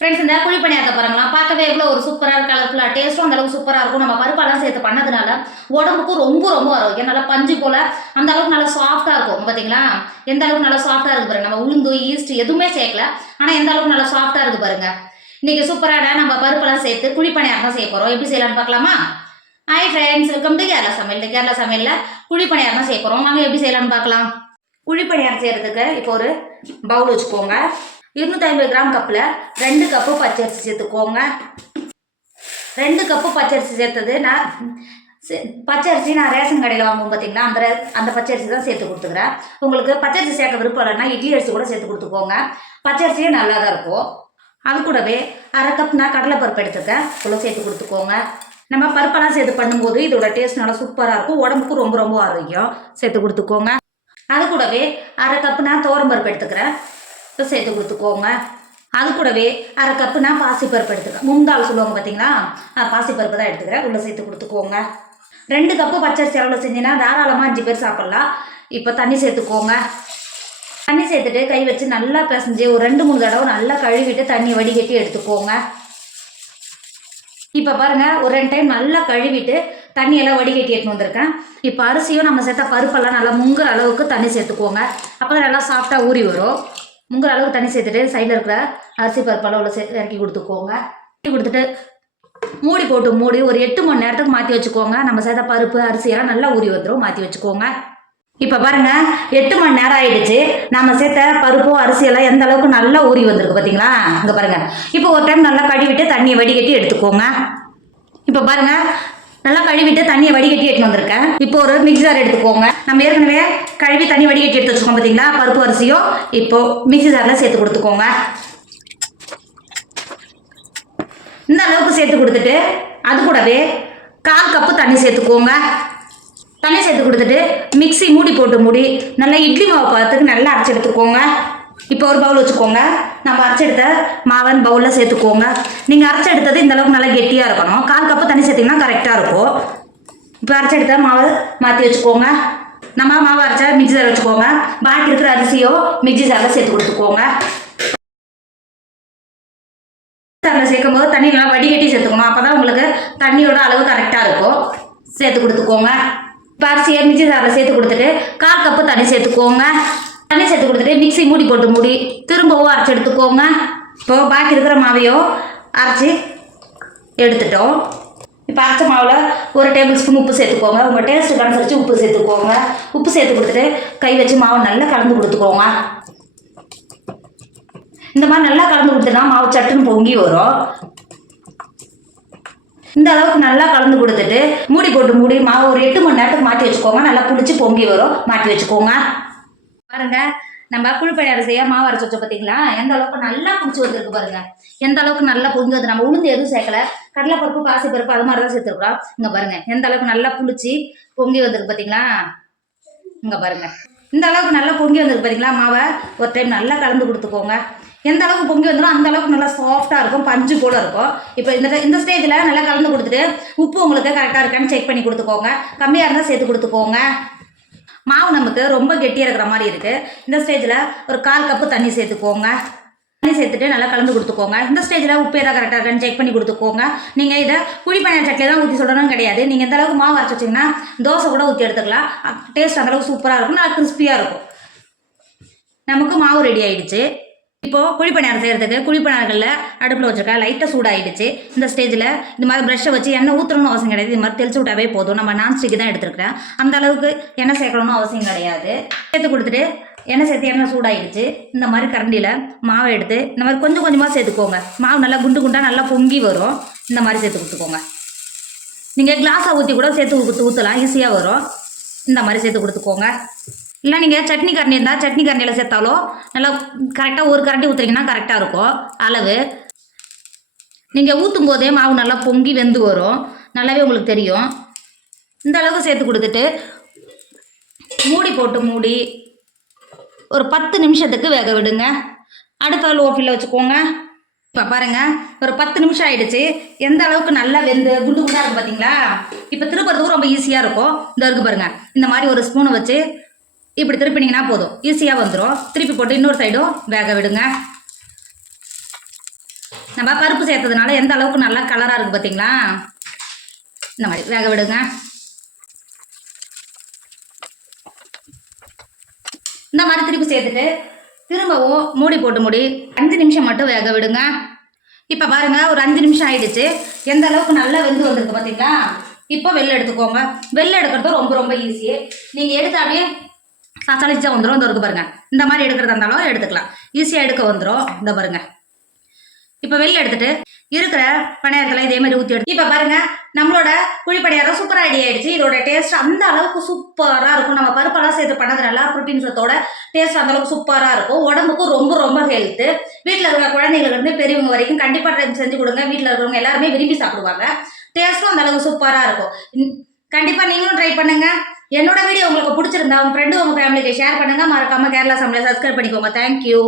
Friends இந்த குழி பணியாரத்தை பாருங்களா பார்க்கவே எவ்வளோ ஒரு சூப்பராக கலர்ஃபுல்லாக டேஸ்ட்டும் அந்த அளவுக்கு சூப்பராக இருக்கும். நம்ம பருப்பெல்லாம் சேர்த்து பண்ணதுனால உடம்புக்கும் ரொம்ப ரொம்ப ஆரோக்கியம். நல்லா பஞ்சு போல் அந்த அளவுக்கு நல்லா சாஃப்டாக இருக்கும். பார்த்தீங்களா எந்த அளவுக்கு நல்லா சாஃப்டாக இருக்கு பாருங்க. நம்ம உளுந்து ஈஸ்ட் எதுவுமே சேர்க்கல. ஆனால் எந்த அளவுக்கு நல்லா சாஃப்டாக இருக்கு பாருங்க. இன்னைக்கு சூப்பராக நம்ம பருப்பெல்லாம் சேர்த்து குழி பணியாரம் தான் செய்ய போகிறோம் எப்படி செய்யலாம்னு பார்க்கலாமா? Hi friends welcome to Kerala சமையல். இந்த கேரளா சமையலில் குழி பணியாரம் தான் செய்ய போகிறோம் வாங்க எப்படி செய்யலாம்னு பார்க்கலாம்? குழி பணியாரம் செய்கிறதுக்கு இப்போ ஒரு பவுல் வச்சுக்கோங்க. இருநூத்தி ஐம்பது கிராம் கப்பில் ரெண்டு கப்பு பச்சரிசி சேர்த்துக்கோங்க. ரெண்டு கப்பு பச்சரிசி சேர்த்தது நான் பச்சரிசி நான் ரேஷன் கடையில் வாங்குவோம் பார்த்தீங்களா அந்த அந்த பச்சரிசி தான் சேர்த்து கொடுத்துக்கிறேன். உங்களுக்கு பச்சரிசி சேர்க்க விருப்பம் இல்லைன்னா இட்லி அரிசி கூட சேர்த்து கொடுத்துக்கோங்க. பச்சரிசியும் நல்லா தான் இருக்கும். அது கூடவே அரை கப் நான் கடலைப்பருப்பு எடுத்துக்கேன் இவ்வளோ சேர்த்து கொடுத்துக்கோங்க. நம்ம பருப்பெல்லாம் சேர்த்து பண்ணும்போது இதோட டேஸ்ட் நல்லா சூப்பராக இருக்கும். உடம்புக்கு ரொம்ப ரொம்ப ஆரோக்கியம். சேர்த்து கொடுத்துக்கோங்க. அது கூடவே அரை கப்பு நான் பருப்பு எடுத்துக்கிறேன். சேர்த்து கொடுத்துக்கோங்க. அது கூடவே அரை கப்பு நான் பாசிப்பருப்பு எடுத்துக்கிறேன். முந்தாள் சொல்லுவாங்க பார்த்தீங்களா பாசிப்பருப்பு தான் எடுத்துக்கிறேன். உள்ளே சேர்த்து கொடுத்துக்கோங்க. ரெண்டு கப்பு பச்சரிசி அளவில் செஞ்சீங்கன்னா தாராளமாக அஞ்சு பேர் சாப்பிட்லாம். இப்போ தண்ணி சேர்த்துக்கோங்க. தண்ணி சேர்த்துட்டு கை வச்சு நல்லா பிசைஞ்சு ஒரு ரெண்டு மூணு தடவை நல்லா கழுவிட்டு தண்ணி வடிகட்டி எடுத்துக்கோங்க. இப்போ பாருங்கள் ஒரு ரெண்டு டைம் நல்லா கழுவிட்டு தண்ணியெல்லாம் வடிகட்டி எடுத்து வந்திருக்கேன். இப்போ அரிசியும் நம்ம சேர்த்தா பருப்பெல்லாம் நல்லா முங்குற அளவுக்கு தண்ணி சேர்த்துக்கோங்க. அப்போ தான் நல்லா சாஃப்டாக ஊறி வரும். முங்குற அளவுக்கு தண்ணி சேர்த்துட்டு சைடில் இருக்கிற அரிசி பருப்பெல்லாம் உள்ள சே இறக்கி கொடுத்துக்கோங்க. இறக்கி கொடுத்துட்டு மூடி போட்டு மூடி ஒரு எட்டு மணி நேரத்துக்கு மாற்றி வச்சுக்கோங்க. நம்ம சேர்த்த பருப்பு அரிசியெல்லாம் நல்லா ஊறி வந்துடும் மாற்றி வச்சுக்கோங்க. இப்போ பாருங்க எட்டு மணி நேரம் ஆயிடுச்சு. நம்ம சேர்த்த பருப்பும் அரிசியெல்லாம் எந்த அளவுக்கு நல்லா ஊறி வந்திருக்கு பார்த்தீங்களா இங்கே பாருங்க. இப்போ ஒரு டைம் நல்லா கழுவிட்டு தண்ணியை வடிகட்டி எடுத்துக்கோங்க. இப்போ பாருங்க நல்லா கழுவிட்டு தண்ணியை வடிகட்டி எடுத்து வந்திருக்கேன் இப்போ ஒரு மிக்சர் எடுத்துக்கோங்க. நம்ம ஏற்கனவே கழுவி தண்ணி வடிகட்டி எடுத்து வச்சுக்கோம் பார்த்தீங்களா பருப்பு அரிசியும். இப்போ மிக்சி ஜாரில் சேர்த்து கொடுத்துக்கோங்க. இந்த அளவுக்கு சேர்த்து கொடுத்துட்டு அது கூடவே கால் கப்பு தண்ணி சேர்த்துக்கோங்க. தண்ணி சேர்த்து கொடுத்துட்டு மிக்ஸி மூடி போட்டு மூடி நல்லா இட்லி மாவு பார்த்துக்கு நல்லா அரைச்சி எடுத்துக்கோங்க. இப்போ ஒரு பவுல் வச்சுக்கோங்க. நம்ம அரைச்செடுத்த மாவன் பவுலில் சேர்த்துக்கோங்க. நீங்கள் அரைச்செடுத்தது எடுத்தது நல்லா கெட்டியாக இருக்கணும். கால் கப்பு தண்ணி சேர்த்திங்கன்னா கரெக்டாக இருக்கும். இப்போ அரைச்செடுத்த மாவை மாற்றி வச்சுக்கோங்க. நம்ம மாவு அரைச்சா மிக்ஸி சார் வச்சுக்கோங்க. பாக்கி இருக்கிற அரிசியோ மிக்ஸி சாரில் சேர்த்து கொடுத்துக்கோங்க. சாரில் சேர்க்கும் போது தண்ணி நல்லா வடிகட்டி சேர்த்துக்கணும். அப்போ தான் உங்களுக்கு தண்ணியோட அளவு கரெக்டாக இருக்கும். சேர்த்து கொடுத்துக்கோங்க. இப்போ அரிசியை மிக்சி சாரில் சேர்த்து கொடுத்துட்டு கால் கப்பு தண்ணி சேர்த்துக்கோங்க. தண்ணி சேர்த்து கொடுத்துட்டு மிக்ஸி மூடி போட்டு மூடி திரும்பவும் அரைச்சி எடுத்துக்கோங்க. இப்போ பாக்கி இருக்கிற மாவையும் அரைச்சி எடுத்துட்டோம். இப்போ அரைச்ச மாவில் ஒரு டேபிள் ஸ்பூன் உப்பு சேர்த்துக்கோங்க. உங்கள் டேஸ்ட்டுக்கு அனுசரித்து உப்பு சேர்த்துக்கோங்க. உப்பு சேர்த்து கொடுத்துட்டு கை வச்சு மாவு நல்லா கலந்து கொடுத்துக்கோங்க. இந்த மாதிரி நல்லா கலந்து கொடுத்துனா மாவு சட்டுன்னு பொங்கி வரும். இந்த அளவுக்கு நல்லா கலந்து கொடுத்துட்டு மூடி போட்டு மூடி மாவு ஒரு எட்டு மணி நேரத்துக்கு மாற்றி வச்சுக்கோங்க. நல்லா பிடிச்சி பொங்கி வரும். மாற்றி வச்சுக்கோங்க. பாருங்க. நம்ம குழிப்பணியாரம் செய்ய மாவு அரைச்சி வச்சோம் பார்த்தீங்களா எந்த அளவுக்கு நல்லா பிடிச்சி வந்திருக்கு பாருங்க. எந்த அளவுக்கு நல்லா பொங்கி வந்து நம்ம உளுந்து எதுவும் சேர்க்கல. கடலைப்பருப்பு பாசிப்பருப்பு அது மாதிரி தான் சேர்த்துருக்கோம் இங்கே பாருங்க. எந்த அளவுக்கு நல்லா புளிச்சு பொங்கி வந்திருக்கு பார்த்தீங்களா இங்கே பாருங்க. இந்த அளவுக்கு நல்லா பொங்கி வந்திருக்கு பார்த்தீங்களா மாவை ஒரு டைம் நல்லா கலந்து கொடுத்துக்கோங்க. எந்த அளவுக்கு பொங்கி வந்துடும் அந்த அளவுக்கு நல்லா சாஃப்டாக இருக்கும். பஞ்சு போல இருக்கும். இப்போ இந்த இந்த ஸ்டேஜில் நல்லா கலந்து கொடுத்துட்டு உப்பு உங்களுக்கு கரெக்டாக இருக்கான்னு செக் பண்ணி கொடுத்துக்கோங்க. கம்மியாக இருந்தால் சேர்த்து கொடுத்துக்கோங்க. மாவு நமக்கு ரொம்ப கெட்டியாக இருக்கிற மாதிரி இருக்குது இந்த ஸ்டேஜில் ஒரு கால் கப்பு தண்ணி சேர்த்துக்கோங்க. தண்ணி சேர்த்துட்டு நல்லா கலந்து கொடுத்துக்கோங்க. இந்த ஸ்டேஜில் உப்பு ஏதாவது கரெக்டாக இருக்கான்னு செக் பண்ணி கொடுத்துக்கோங்க. நீங்கள் இதை குழிப்பணியார சட்டில் தான் ஊற்றி சொல்லணும்னு கிடையாது. நீங்கள் எந்த அளவுக்கு மாவு அரைச்சி வச்சிங்கன்னா தோசை கூட ஊற்றி எடுத்துக்கலாம். டேஸ்ட் அந்தளவுக்கு சூப்பராக இருக்கும். நல்லா கிறிஸ்பியாக இருக்கும். நமக்கு மாவு ரெடி ஆயிடுச்சு. இப்போது குழிப்பணியாரம் செய்கிறதுக்கு குழிப்பணியாரங்களில் அடுப்பில் வச்சுருக்கேன் லைட்டாக சூடாயிடுச்சு. இந்த ஸ்டேஜில் இந்த மாதிரி ப்ரஷ்ஷை வச்சு எண்ணெய் ஊற்றணும்னு அவசியம் கிடையாது. இது மாதிரி தெளிச்சு விட்டாவே போதும். நம்ம நான்ஸ்டிக்கு தான் எடுத்துருக்கிறேன். அந்த அளவுக்கு எண்ணெய் சேர்க்கணும்னு அவசியம் கிடையாது. சேர்த்து கொடுத்துட்டு எண்ணெய் சேர்த்து எண்ணெய் சூடாயிடுச்சு. இந்த மாதிரி கரண்டியில் மாவை எடுத்து இந்த மாதிரி கொஞ்சம் கொஞ்சமாக சேர்த்துக்கோங்க. மாவு நல்லா குண்டு குண்டாக நல்லா பொங்கி வரும். இந்த மாதிரி சேர்த்து கொடுத்துக்கோங்க. நீங்கள் கிளாஸை ஊற்றி கூட சேர்த்து ஊற்று ஊற்றலாம் ஈஸியாக வரும். இந்த மாதிரி சேர்த்து கொடுத்துக்கோங்க. இல்லை நீங்கள் சட்னி கரண்டி இருந்தால் சட்னி கரண்டியில் சேர்த்தாலும் நல்லா கரெக்டாக ஒரு கரண்டி ஊற்றுறீங்கன்னா கரெக்டாக இருக்கும். அளவு. நீங்கள் ஊற்றும் போதே மாவு நல்லா பொங்கி வெந்து வரும். நல்லாவே உங்களுக்கு தெரியும். இந்த அளவுக்கு சேர்த்து கொடுத்துட்டு மூடி போட்டு மூடி ஒரு பத்து நிமிஷத்துக்கு வேக விடுங்க. அடுத்த லோ ஃபில்ல வச்சுக்கோங்க. இப்போ பாருங்கள் ஒரு பத்து நிமிஷம் ஆயிடுச்சு. எந்த அளவுக்கு நல்லா வெந்து குண்டு குண்டாக இருக்கும் பார்த்தீங்களா இப்போ திருப்புறதுக்கும் ரொம்ப ஈஸியாக இருக்கும். இந்த இருக்கு பாருங்கள் இந்த மாதிரி ஒரு ஸ்பூனை வச்சு இப்படி திருப்பினீங்கன்னா போதும். ஈஸியாக வந்துடும் திருப்பி போட்டு இன்னொரு சைடும் வேக விடுங்க. நம்ம பருப்பு சேர்த்ததுனால எந்த அளவுக்கு நல்லா கலராக இருக்குது பார்த்தீங்களா இந்த மாதிரி வேக விடுங்க. இந்த மாதிரி திருப்பி சேர்த்துட்டு திரும்பவும் மூடி போட்டு மூடி அஞ்சு நிமிஷம் மட்டும் வேக விடுங்க. இப்போ பாருங்கள் ஒரு அஞ்சு நிமிஷம் ஆயிடுச்சு. எந்த அளவுக்கு நல்லா வெந்து வந்திருக்கு பார்த்தீங்களா இப்போ வெளில எடுத்துக்கோங்க. வெளில எடுக்கிறது ரொம்ப ரொம்ப ஈஸி நீங்கள் எடுத்து அப்படியே சளிச்சா வந்துடும் இந்த இருக்கு பாருங்க. இந்த மாதிரி எடுக்கிறதா இருந்தாலும் எடுத்துக்கலாம். ஈஸியாக எடுக்க வந்துடும் இந்த பாருங்க. இப்போ வெளில எடுத்துட்டு இருக்கிற பணியாரத்தில் இதே மாதிரி ஊற்றி எடுத்து இப்போ பாருங்க நம்மளோட குழிப்பணியாரம் சூப்பராக ரெடி ஆயிடுச்சு. இதோட டேஸ்ட் அந்த அளவுக்கு சூப்பராக இருக்கும். நம்ம பருப்பெல்லாம் சேர்த்து பண்ணதுனால ப்ரோட்டீன் சத்தோட டேஸ்ட் அந்த அளவுக்கு சூப்பராக இருக்கும். உடம்புக்கும் ரொம்ப ரொம்ப ஹெல்த்து வீட்டில் இருக்கிற குழந்தைங்களுக்கு பெரியவங்க வரைக்கும் கண்டிப்பாக ட்ரை செஞ்சு கொடுங்க. வீட்டில் இருக்கிறவங்க எல்லாருமே விரும்பி சாப்பிடுவாங்க. டேஸ்ட்டும் அந்த அளவுக்கு சூப்பராக இருக்கும். கண்டிப்பாக நீங்களும் ட்ரை பண்ணுங்கள் என்னோட வீடியோ உங்களுக்கு பிடிச்சிருந்தா உங்க ஃப்ரெண்டு உங்க ஃபேமிலிக்கு ஷேர் பண்ணுங்க. மறக்காம கேரளா சமையல் சப்ஸ்கிரைப் பண்ணிக்கோங்க. தேங்க்யூ